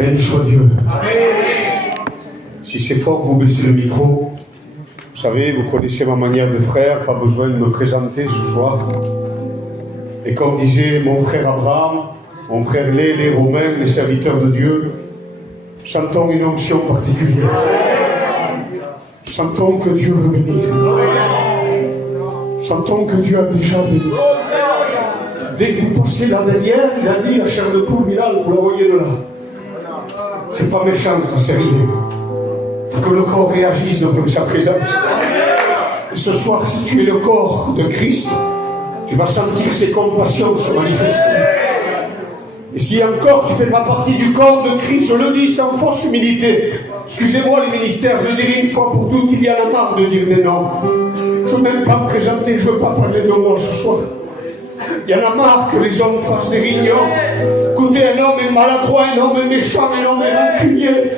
Béni soit Dieu. Si c'est fort, vous baissez le micro. Vous savez, vous connaissez ma manière de frère, pas besoin de me présenter ce soir. Et comme disait mon frère Abraham, mon frère les Romains, les serviteurs de Dieu, chantons une onction particulière. Chantons que Dieu veut bénir. Chantons que Dieu a déjà béni. Dès que vous passez là derrière, il a dit la chair de poule, Bilal, vous la voyez de là. C'est pas méchant, ça, c'est rien. Il faut que le corps réagisse devant sa présence. Et ce soir, si tu es le corps de Christ, tu vas sentir ses compassions se manifester. Et si encore tu ne fais pas partie du corps de Christ, je le dis sans fausse humilité. Excusez-moi les ministères, je dirai une fois pour toutes, il y en a marre de dire des noms. Je ne veux même pas me présenter, je ne veux pas parler de moi ce soir. Il y en a marre que les hommes fassent des réunions. Écoutez, un homme est maladroit, un homme est méchant, un homme est rancunier.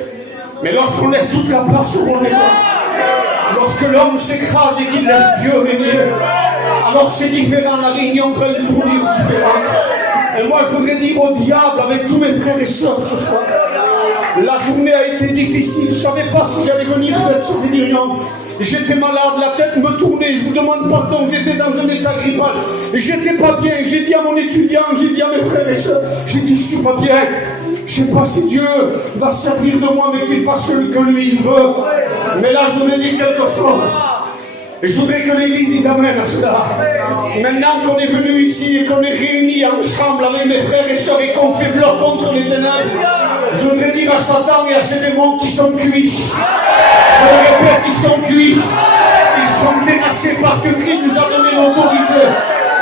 Mais lorsqu'on laisse toute la place où on est là, lorsque l'homme s'écrase et qu'il laisse Dieu régner, alors c'est différent, la réunion prend une tournure différente. Et moi je voudrais dire au diable, avec tous mes frères et sœurs ce soir, la journée a été difficile, je ne savais pas si j'allais venir faire cette réunion. J'étais malade, la tête me tournait, je vous demande pardon, j'étais dans un état grippal, et j'étais pas bien, j'ai dit à mon étudiant, j'ai dit à mes frères et sœurs, j'ai dit je suis pas bien, je sais pas si Dieu va se servir de moi, mais qu'il fasse ce que lui il veut. Mais là je voudrais dire quelque chose, et je voudrais que l'Église dise amen à cela. Maintenant qu'on est venu ici et qu'on est réunis ensemble avec mes frères et sœurs et qu'on fait bloc contre les ténèbres, je voudrais dire à Satan et à ses démons qui sont cuits. Je le répète, ils sont cuits. Ils sont terrassés parce que Christ nous a donné l'autorité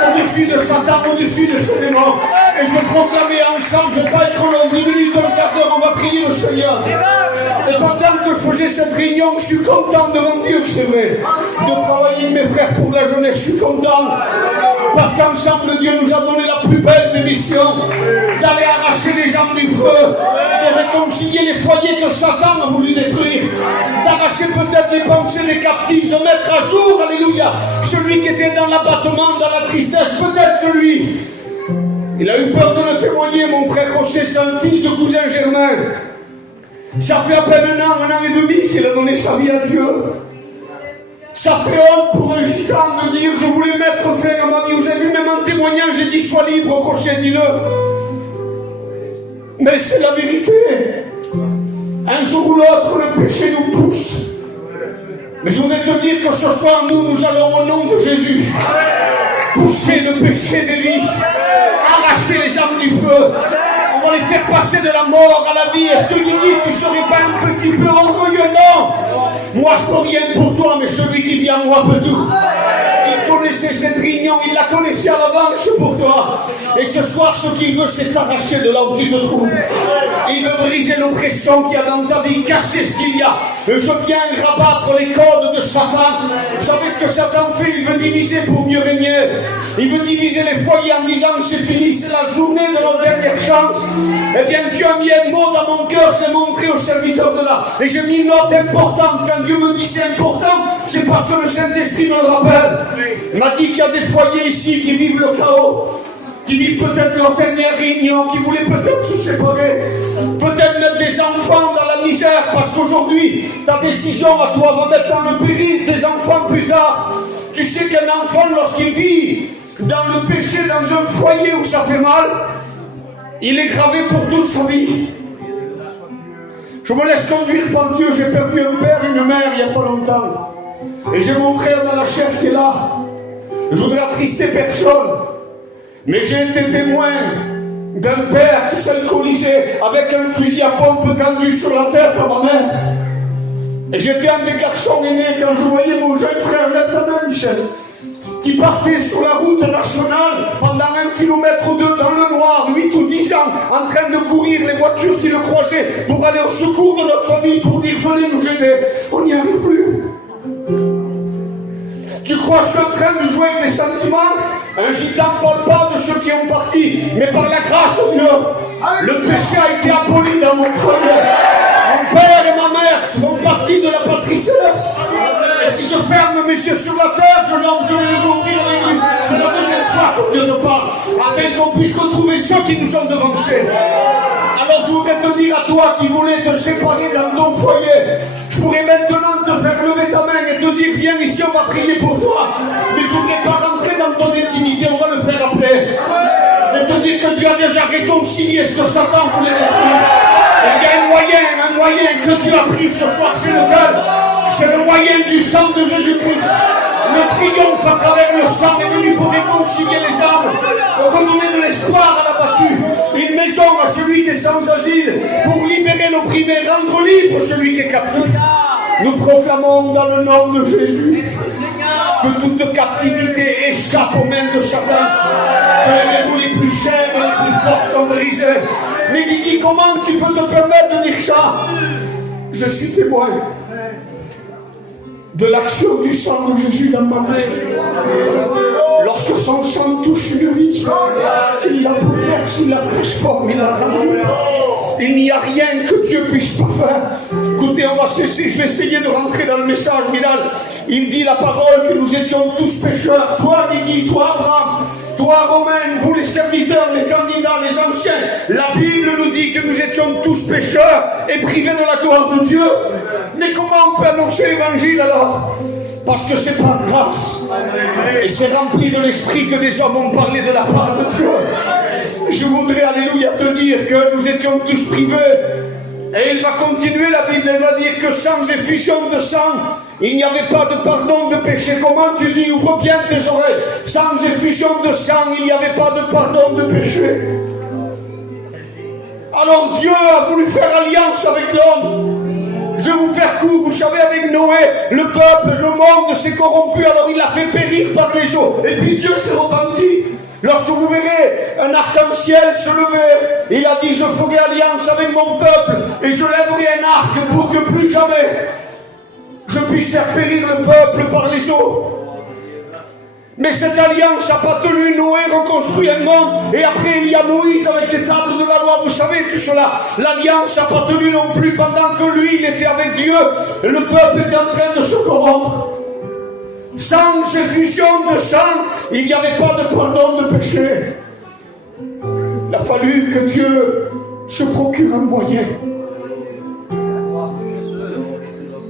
au-dessus de Satan, au-dessus de ses démons. Et je vais proclamer ensemble, je ne vais pas être long, 10 minutes, un quart d'heure, on va prier le Seigneur. Et pendant que je faisais cette réunion, je suis content devant Dieu, c'est vrai, de travailler avec mes frères pour la jeunesse, je suis content. Parce qu'ensemble, Dieu nous a donné la plus belle des missions, d'aller arracher les âmes du feu, de réconcilier les foyers que Satan a voulu détruire, d'arracher peut-être les pensées des captifs, de mettre à jour, alléluia, celui qui était dans l'abattement, dans la tristesse, peut-être celui. Il a eu peur de le témoigner, mon frère Rocher, c'est un fils de cousin Germain. Ça fait à peine un an et demi qu'il a donné sa vie à Dieu. Ça fait honte pour un gitan de dire je voulais mettre fin à ma vie. Vous avez vu, même en témoignant, j'ai dit sois libre, Rocher, dis-le. Mais c'est la vérité. Un jour ou l'autre, le péché nous pousse. Mais je voudrais te dire que ce soir, nous allons au nom de Jésus pousser le péché des vies, arracher les âmes du feu. On va les faire passer de la mort à la vie. Est-ce que Guigui, tu serais pas un petit peu orgueilleux? Non. Moi, je peux rien pour toi, mais celui qui vient à moi peut tout. Il connaissait cette réunion, il la connaissait à l'avance pour toi. Et ce soir, ce qu'il veut, c'est t'arracher de là où tu te trouves. Il veut briser l'oppression qu'il y a dans ta vie, casser ce qu'il y a. Je viens rabattre les codes de Satan. Vous savez ce que Satan fait? Il veut diviser pour mieux régner. Il veut diviser les foyers en disant c'est fini, c'est la journée de notre dernière chance. Eh bien, Dieu a mis un mot dans mon cœur, je l'ai montré aux serviteurs de là. Et j'ai mis une note importante. Quand Dieu me dit c'est important, c'est parce que le Saint-Esprit me le rappelle. Il m'a dit qu'il y a des foyers ici qui vivent le chaos, qui vivent peut-être leur dernière réunion, qui voulaient peut-être se séparer, peut-être mettre des enfants dans la misère, parce qu'aujourd'hui, ta décision à toi va mettre dans le péril tes enfants plus tard. Tu sais qu'un enfant, lorsqu'il vit dans le péché, dans un foyer où ça fait mal, il est gravé pour toute sa vie. Je me laisse conduire par Dieu. J'ai perdu un père et une mère il n'y a pas longtemps. Et j'ai mon frère dans la chair qui est là. Je voudrais attrister personne. Mais j'ai été témoin d'un père qui s'alcoolisait avec un fusil à pompe tendu sur la tête à ma mère. Et j'étais un des garçons aînés quand je voyais mon jeune frère, lève ta main Michel, qui partait sur la route nationale pendant 1 kilomètre ou 2 dans le noir, 8 ou 10 ans, en train de courir les voitures qui le croisaient pour aller au secours de notre famille, pour dire venez nous aider. On n'y arrive plus. Tu crois que je suis en train de jouer avec les sentiments? Un gitan ne parle pas de ceux qui ont parti, mais par la grâce de Dieu, le péché a été aboli dans mon foyer. Mon père et ma mère sont partis de la patrie céleste. Et si je ferme mes yeux sur la terre, je vais ouvrir les yeux. C'est la deuxième fois que Dieu te parle, afin qu'on puisse retrouver ceux qui nous ont devancés. Alors je voudrais te dire à toi qui voulais te séparer dans ton foyer, je pourrais maintenant te faire lever ta main et te dire viens ici, on va prier pour toi. Mais je ne voudrais pas rentrer dans ton intimité, on va le faire après. Et te dire que tu as déjà réconcilié ce que Satan voulait détruire. Il y a un moyen que tu as pris ce soir, c'est lequel? C'est le moyen du sang de Jésus-Christ. Le triomphe à travers le sang est venu pour réconcilier les âmes, pour redonner de l'espoir à l'abattu, une maison à celui qui est sans asile, pour libérer l'opprimé, rendre libre celui qui est captif. Nous proclamons dans le nom de Jésus que toute captivité échappe aux mains de Satan, que les verrous les plus chers et les plus forts sont brisés. Mais Guigui, comment tu peux te permettre de dire ça? Je suis témoin de l'action du sang de Jésus dans ma vie. Lorsque son sang touche une vie, il la bouleverse, il la transforme, il la rend libre. Il n'y a rien que Dieu puisse pas faire. Écoutez, on va cesser, je vais essayer de rentrer dans le message, Vidal. Il dit la parole que nous étions tous pécheurs. Toi, Guigui, toi, Abraham, toi, Romain, vous les serviteurs, les candidats, les anciens. La Bible nous dit que nous étions tous pécheurs et privés de la gloire de Dieu. Mais comment on peut annoncer l'évangile alors? Parce que c'est par grâce. Et c'est rempli de l'esprit que des hommes ont parlé de la part de Dieu. Je voudrais, alléluia, te dire que nous étions tous privés. Et il va continuer, la Bible, elle va dire que sans effusion de sang, il n'y avait pas de pardon de péché. Comment tu dis? Ouvre bien tes oreilles. Sans effusion de sang, il n'y avait pas de pardon de péché. Alors Dieu a voulu faire alliance avec l'homme. Je vais vous faire court, vous savez, avec Noé, le peuple, le monde s'est corrompu, alors il a fait périr par les eaux. Et puis Dieu s'est repenti. Lorsque vous verrez un arc-en-ciel se lever, il a dit, je ferai alliance avec mon peuple, et je lèverai un arc pour que plus jamais je puisse faire périr le peuple par les eaux. Mais cette alliance n'a pas tenu. Noé reconstruit un monde. Et après il y a Moïse avec les tables de la loi. Vous savez tout cela. L'alliance n'a pas tenu non plus. Pendant que lui il était avec Dieu, le peuple était en train de se corrompre. Sans effusion de sang, il n'y avait pas de pardon de péché. Il a fallu que Dieu se procure un moyen.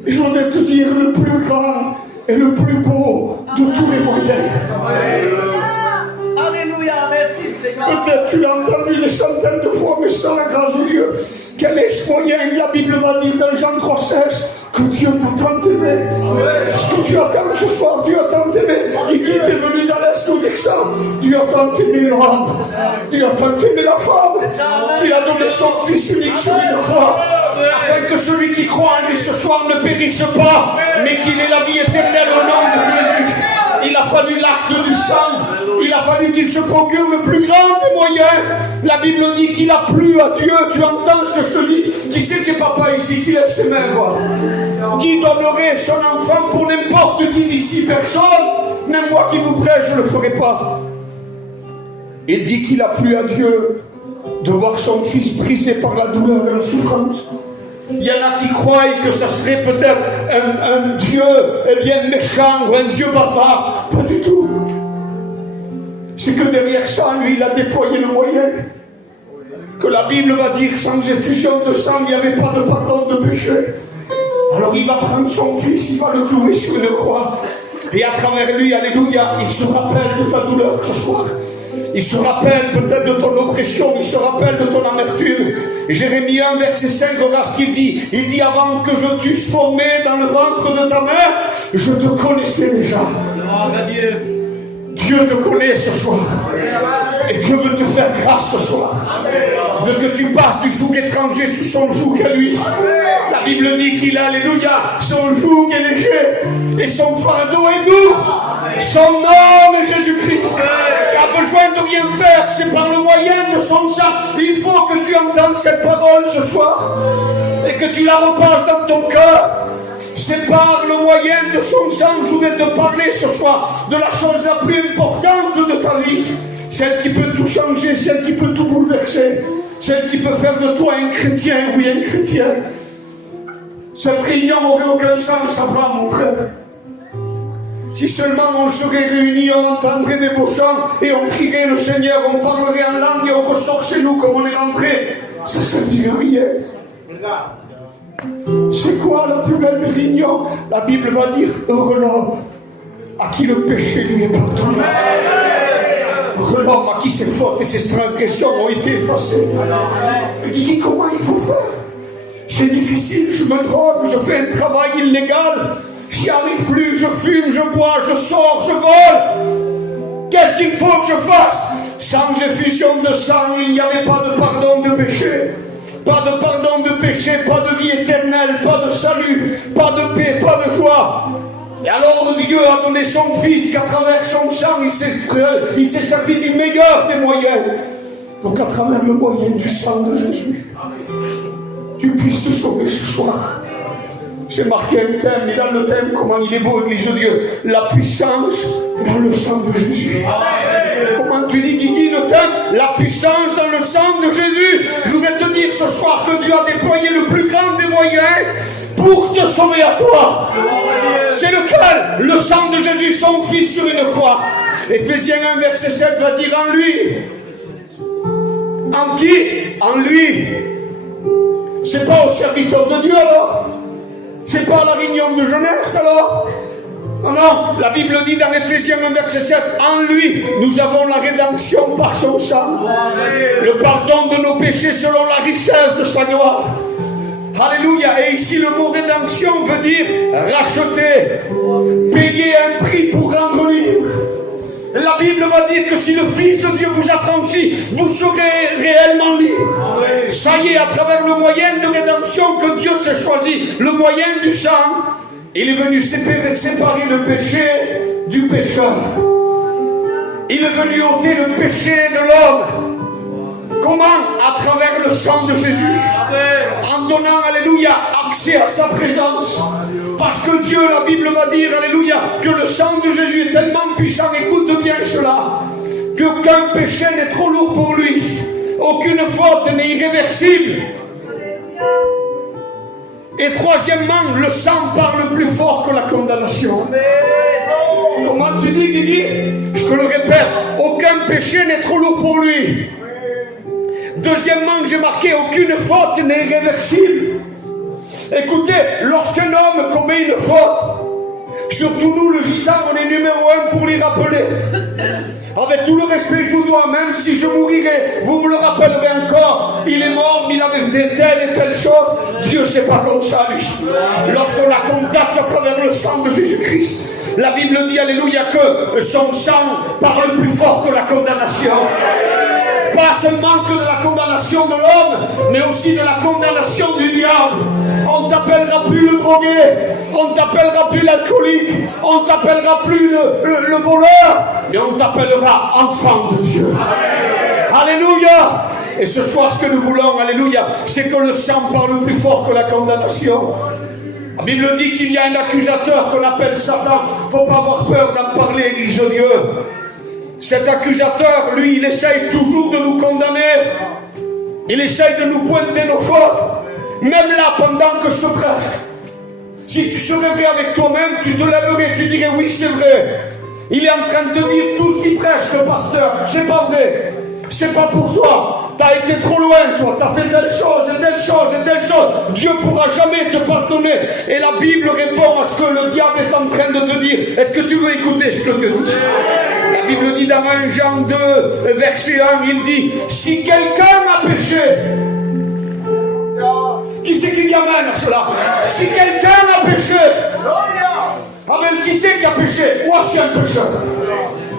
Et je voudrais te dire le plus grand et le plus beau de tous les moyens. Alléluia, merci Seigneur. Peut-être tu l'as entendu des centaines de fois, mais sans la grâce de Dieu. Quel est ce moyen? La Bible va dire dans Jean 3,16 que Dieu t'a tant aimé. C'est ce que tu attends ce soir. Dieu a tant aimé. Et qui est venu dans l'Est nous dire ça? Dieu a tant aimé l'homme. Dieu a tant aimé la femme. Il a donné son Fils unique sur une croix. Afin que celui qui croit en lui ce soir ne périsse pas, mais qu'il ait la vie éternelle au nom de Jésus. Il a fallu l'acte du sang. Il a fallu qu'il se procure le plus grand des moyens. La Bible dit qu'il a plu à Dieu. Tu entends ce que je te dis? Qui c'est qui est papa ici? Qui lève ses mains, quoi? Qui donnerait son enfant pour n'importe qui d'ici? Personne. Même moi qui vous prêche, je ne le ferai pas. Il dit qu'il a plu à Dieu de voir son fils brisé par la douleur et la souffrance. Il y en a qui croient que ça serait peut-être un Dieu bien méchant ou un Dieu barbare. Pas du tout. C'est que derrière ça, lui, il a déployé le moyen. Que la Bible va dire sans effusion de sang, il n'y avait pas de pardon de péché. Alors il va prendre son fils, il va le clouer sur une croix. Et à travers lui, alléluia, il se rappelle de ta douleur ce soir. Il se rappelle peut-être de ton oppression, il se rappelle de ton amertume. Et Jérémie 1, verset 5, regarde ce qu'il dit. Il dit, avant que je t'eusse formé dans le ventre de ta mère, je te connaissais déjà. Dieu te connaît ce soir. Et Dieu veut te faire grâce ce soir. Veut que tu passes du joug étranger sous son joug à lui. La Bible dit qu'il a, alléluia, son joug est léger et son fardeau est doux. Son nom est Jésus-Christ. Il a besoin de rien faire, c'est par le moyen de son sang. Il faut que tu entendes cette parole ce soir et que tu la repasses dans ton cœur. C'est par le moyen de son sang que je voudrais te parler ce soir de la chose la plus importante de ta vie, celle qui peut tout changer, celle qui peut tout bouleverser, celle qui peut faire de toi un chrétien, oui, un chrétien. Cette réunion n'aurait aucun sens à part, mon frère. Si seulement on serait réunis, on entendrait des beaux chants et on crierait le Seigneur, on parlerait en langue et on ressort chez nous comme on est rentré. Ça ça servirait à rien. C'est quoi la plus belle réunion? La Bible va dire heureux l'homme à qui le péché lui est pardonné. Heureux l'homme à qui ses fautes et ses transgressions ont été effacées. Il dit comment il faut faire? C'est difficile, je me drogue, je fais un travail illégal, j'y arrive plus, je fume, je bois, je sors, je vole. Qu'est-ce qu'il faut que je fasse? Sans effusion de sang, il n'y avait pas de pardon de péché. Pas de pardon de péché, pas de vie éternelle, pas de salut, pas de paix, pas de joie. Et alors Dieu a donné son Fils qu'à travers son sang, il s'est servi du meilleur des moyens. Pour qu'à travers le moyen du sang de Jésus, tu puisses te sauver ce soir. J'ai marqué un thème, et dans le thème, comment il est beau, Église de Dieu. La puissance dans le sang de Jésus. Comment tu dis, Guigui, le thème? La puissance dans le sang de Jésus. Je voudrais te dire ce soir que Dieu a déployé le plus grand des moyens pour te sauver à toi. C'est lequel? Le sang de Jésus, son Fils sur une croix. Éphésiens 1, verset 7 va dire en lui. En qui? En lui. C'est pas au serviteur de Dieu alors? C'est pas à la réunion de jeunesse alors? Non, la Bible dit dans Éphésiens 1, verset 7, en lui, nous avons la rédemption par son sang. Le pardon de nos péchés selon la richesse de sa gloire. Alléluia. Et ici, le mot rédemption veut dire racheter, payer un prix pour rendre libre. La Bible va dire que si le Fils de Dieu vous affranchit, vous serez réellement libre. Ça y est, à travers le moyen de rédemption que Dieu s'est choisi, le moyen du sang, il est venu séparer le péché du pécheur. Il est venu ôter le péché de l'homme. Comment? À travers le sang de Jésus. En donnant, alléluia, accès à sa présence. Parce que Dieu, la Bible va dire, alléluia, que le sang de Jésus est tellement puissant, écoute bien cela, qu'aucun péché n'est trop lourd pour lui. Aucune faute n'est irréversible. Et troisièmement, le sang parle plus fort que la condamnation. Comment tu dis, Guigui? Je te le répète, aucun péché n'est trop lourd pour lui. Deuxièmement, j'ai marqué, aucune faute n'est irréversible. Écoutez, lorsqu'un homme commet une faute, surtout nous, le gitan, on est numéro 1 pour l'y rappeler. Avec tout le respect que je vous dois, même si je mourirai, vous me le rappellerez encore. Il est mort, mais il avait fait telle et telle chose. Dieu, c'est pas comme ça, lui. Lorsqu'on la contacte à travers le sang de Jésus-Christ, la Bible dit, alléluia, que son sang parle plus fort que la condamnation. Pas seulement que de la condamnation de l'homme, mais aussi de la condamnation du diable. On ne t'appellera plus le drogué, on ne t'appellera plus l'alcoolique, on ne t'appellera plus le voleur, mais on t'appellera enfant de Dieu. Alléluia. Et ce soir, ce que nous voulons, alléluia, c'est que le sang parle plus fort que la condamnation. La Bible dit qu'il y a un accusateur qu'on appelle Satan. Il ne faut pas avoir peur d'en parler, Église de Dieu. Cet accusateur, lui, il essaye toujours de nous condamner. Il essaye de nous pointer nos fautes. Même là, pendant que je te prêche. Si tu serais vrai avec toi-même, tu te lèverais, tu dirais oui, c'est vrai. Il est en train de te dire tout ce qu'il prêche, le pasteur. C'est pas vrai. C'est pas pour toi. T'as été trop loin, toi. T'as fait telle chose et telle chose et telle chose. Dieu pourra jamais te pardonner. Et la Bible répond à ce que le diable est en train de te dire. Est-ce que tu veux écouter ce que Dieu dit? La Bible dit dans 1 Jean 2, verset 1, il dit, si quelqu'un a péché, qui c'est qui amène à cela? Si quelqu'un a péché, Amen, qui c'est qui a péché? Moi, je suis un pécheur.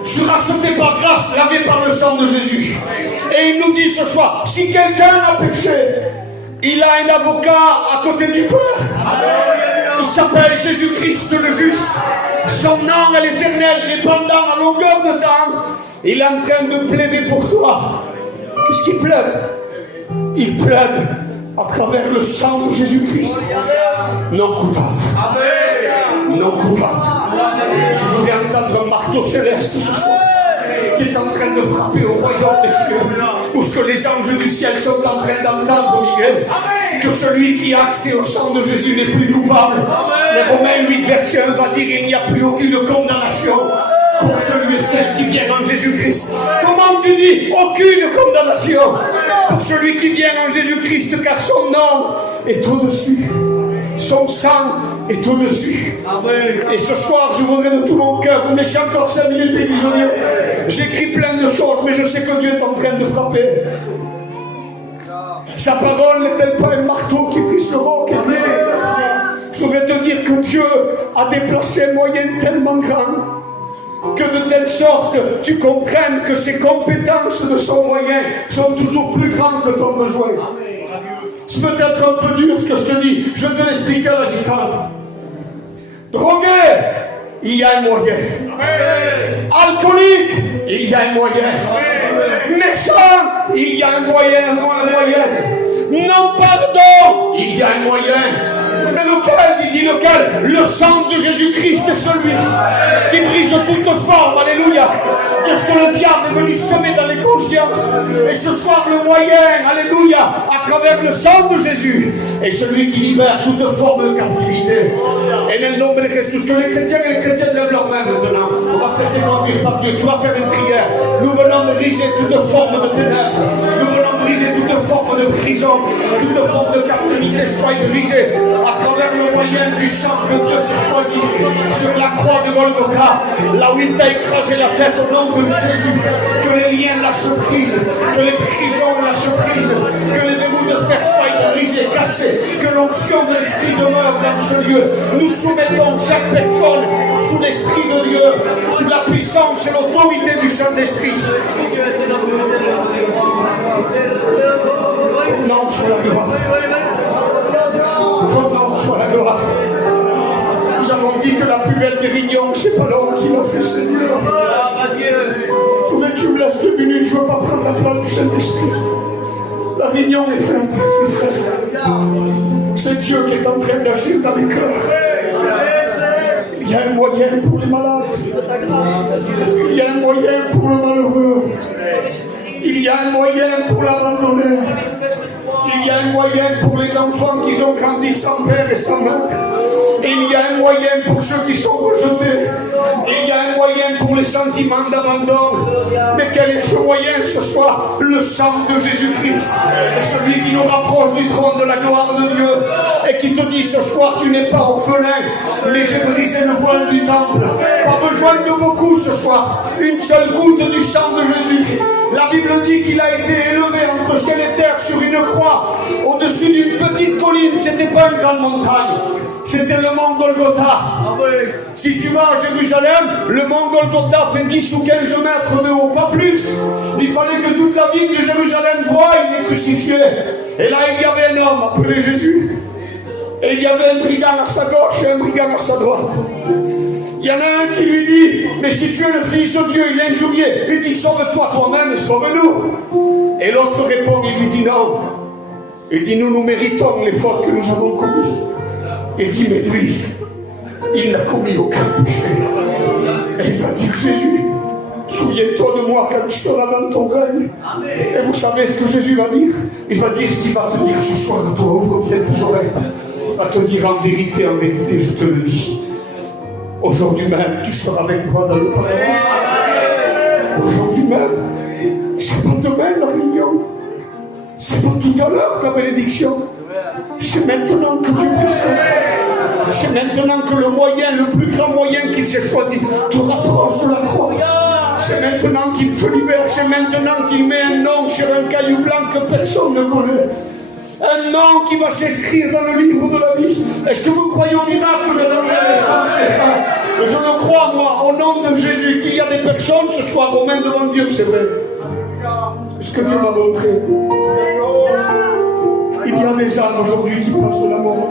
Je suis racheté par grâce, lavé par le sang de Jésus. Et il nous dit ce soir, si quelqu'un a péché, il a un avocat à côté du Père. Il s'appelle Jésus-Christ le juste. Son nom est l'éternel, répandant à longueur de temps. Il est en train de plaider pour toi. Qu'est-ce qu'il plaide? Il plaide à travers le sang de Jésus-Christ. Non coupable. Non coupable. Je voudrais entendre un marteau céleste ce soir qui est en train de frapper au royaume des cieux, où ce que les anges du ciel sont en train d'entendre, Miguel, que celui qui a accès au sang de Jésus n'est plus coupable. Les Romains 8, verset 1 va dire, il n'y a plus aucune condamnation pour celui et celle qui vient en Jésus-Christ. Comment tu dis aucune condamnation? salvation. Pour celui qui vient en Jésus-Christ, car son nom est au-dessus. Son sang est au-dessus. Et ce soir, je voudrais de tout mon cœur, vous me laissez encore 5 minutes, Élisonnier. J'écris plein de choses, mais je sais que Dieu est en train de frapper. Sa parole n'est-elle pas un marteau qui brise le roc? Je voudrais te dire que Dieu a déplacé un moyen tellement grand que de telle sorte tu comprennes que ses compétences de son moyen sont toujours plus grandes que ton besoin. C'est peut-être un peu dur ce que je te dis, je vais te l'expliquer à la gitane. Drogué, il y a un moyen. Alcoolique, il y a un moyen. Méchant, il y a un moyen. Non pardon, il y a un moyen. Mais lequel, il dit lequel? Le sang de Jésus-Christ est celui qui brise toute forme, alléluia, de ce que le diable est venu semer dans les consciences. Et ce soir, le moyen, alléluia, à travers le sang de Jésus, est celui qui libère toute forme de captivité. Et nel nom de Christ, tout ce que les chrétiens et les chrétiennes lèvent leurs mains maintenant, on va se laisser conduire par Dieu. Tu vas faire une prière. Nous venons briser toute forme de ténèbres. Nous venons briser toute forme de prison, toute forme de captivité. Sois brisée à travers le moyen du sang que Dieu s'est choisi sur la croix de Golgotha, là où il t'a écrasé la tête au nom de Jésus. Que les liens lâchent prise, que les prisons lâchent prise, que les démons de fer soient brisés, cassés, que l'onction de l'Esprit demeure dans ce lieu. Nous soumettons chaque personne sous l'Esprit de Dieu, sous la puissance et l'autorité du Saint-Esprit. Non, soit la gloire. Ton nom soit la gloire. Nous avons dit que la plus belle des réunions, c'est pas l'homme qui l'a fait, Seigneur. Je voudrais que tu me laisses 2 minutes, je ne veux pas prendre la place du Saint-Esprit. La réunion est faite, mes frères. C'est Dieu qui est en train d'agir dans les cœurs. Il y a un moyen pour les malades. Il y a un moyen pour le malheureux. Il y a un moyen pour l'abandonner. Il y a un moyen pour les enfants qui ont grandi sans père et sans mère. Il y a un moyen pour ceux qui sont rejetés. Il y a un moyen pour les sentiments d'abandon. Mais quel est ce moyen ce soir? Le sang de Jésus-Christ. Et celui qui nous rapproche du trône de la gloire de Dieu. Et qui te dit ce soir, tu n'es pas orphelin, mais j'ai brisé le voile du temple. Pas besoin de beaucoup ce soir. Une seule goutte du sang de Jésus. La Bible dit qu'il a été élevé entre ciel et terre sur une croix, au-dessus d'une petite colline. C'était pas une grande montagne. C'était le mont Golgotha. Si tu vas à Jérusalem, le mont Golgotha fait 10 ou 15 mètres de haut, pas plus. Il fallait que toute la ville de Jérusalem voie, il est crucifié. Et là, il y avait un homme appelé Jésus. Et il y avait un brigand à sa gauche et un brigand à sa droite. Il y en a un qui lui dit, mais si tu es le Fils de Dieu, il est injurié. Il dit, sauve-toi toi-même et sauve-nous. Et l'autre répond, il lui dit non. Il dit, nous méritons les fautes que nous avons commises. Il dit, mais lui, il n'a commis aucun péché. Et il va dire, Jésus, souviens-toi de moi quand tu seras dans ton règne. Et vous savez ce que Jésus va dire? Il va dire ce qu'il va te dire ce soir à toi, ouvre bien tes oreilles. Il va te dire en vérité, je te le dis. Aujourd'hui même, tu seras avec moi dans le paradis. Aujourd'hui même, c'est pas demain la réunion. C'est pas tout à l'heure ta bénédiction. C'est maintenant que tu puisses. C'est maintenant que le moyen, le plus grand moyen qu'il s'est choisi, te rapproche de la croix. C'est maintenant qu'il te libère. C'est maintenant qu'il met un nom sur un caillou blanc que personne ne connaît. Un nom qui va s'inscrire dans le livre de la vie. Est-ce que vous croyez au miracle de la renaissance? Je le crois, moi, au nom de Jésus, qu'il y a des personnes ce soir aux mains devant Dieu, c'est vrai. Est-ce que Dieu m'a montré? Il y a des âmes aujourd'hui qui passent de la mort.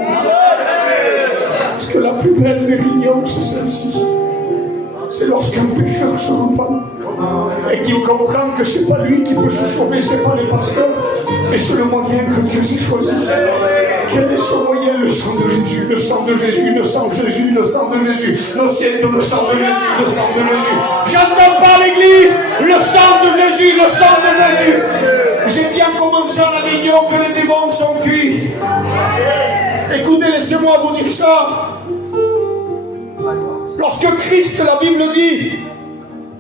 Parce que la plus belle des réunions, c'est celle-ci. C'est lorsqu'un pécheur se repent et qu'il comprend que c'est pas lui qui peut se sauver, c'est pas les pasteurs, mais c'est le moyen que Dieu s'est choisi. Quel est ce moyen? Le sang de Jésus, le sang de Jésus, le sang de Jésus, le sang de Jésus, le ciel de le sang de Jésus, le sang de Jésus. J'entends pas l'église, le sang de Jésus, le sang de Jésus. J'ai dit en commençant la réunion que les démons sont cuits. Écoutez, laissez-moi vous dire ça. Lorsque Christ, la Bible dit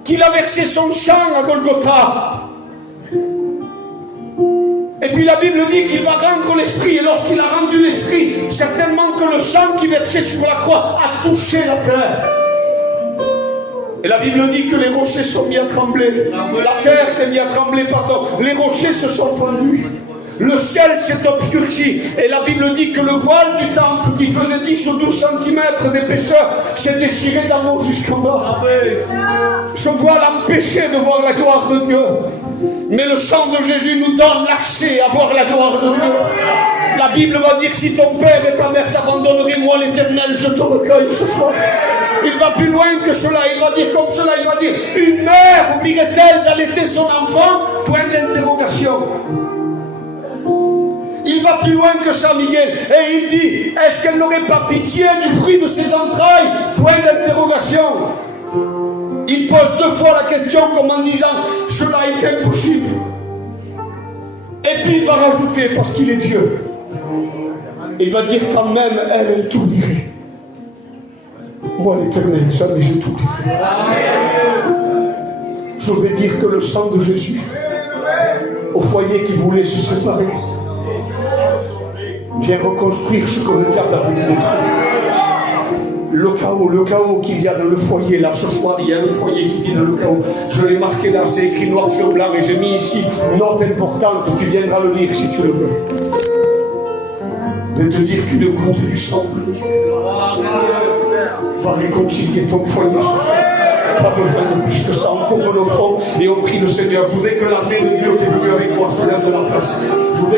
qu'il a versé son sang à Golgotha, puis la Bible dit qu'il va rendre l'esprit. Et lorsqu'il a rendu l'esprit, certainement que le sang qui versait sur la croix a touché la terre. Et la Bible dit que les rochers sont mis à trembler. La terre s'est mise à trembler, pardon. Les rochers se sont fendus. Le ciel s'est obscurci. Et la Bible dit que le voile du temple, qui faisait 10 ou 12 cm d'épaisseur, s'est déchiré d'en haut jusqu'en bas. Ce voile empêchait de voir la gloire de Dieu. Mais le sang de Jésus nous donne l'accès à voir la gloire de Dieu. La Bible va dire, si ton père et ta mère t'abandonneraient, moi l'Éternel, je te recueille ce soir. Il va plus loin que cela, il va dire comme cela, il va dire, une mère oublierait-elle d'allaiter son enfant? Point d'interrogation. Il va plus loin que ça, Miguel, et il dit, est-ce qu'elle n'aurait pas pitié du fruit de ses entrailles? Point d'interrogation. Il pose 2 fois la question comme en disant, cela est impossible. Et puis il va rajouter, parce qu'il est Dieu, il va dire quand même, elle tout dirait. Moi l'Éternel, jamais je tout dirai. Je vais dire que le sang de Jésus, au foyer qui voulait se séparer, vient reconstruire ce que le diable a voulu détruire. Le chaos qu'il y a dans le foyer, là ce soir, il y a un foyer qui vit dans le chaos. Je l'ai marqué là, c'est écrit noir sur blanc, et j'ai mis ici, note importante, tu viendras le lire si tu le veux. De te dire qu'une goutte du sang va réconcilier ton foyer ce soir. Pas besoin de plus que ça, on courbe nos fronts et on prie le Seigneur. Je voudrais que l'armée de Dieu qui est venue avec moi se lève de la place. Je voudrais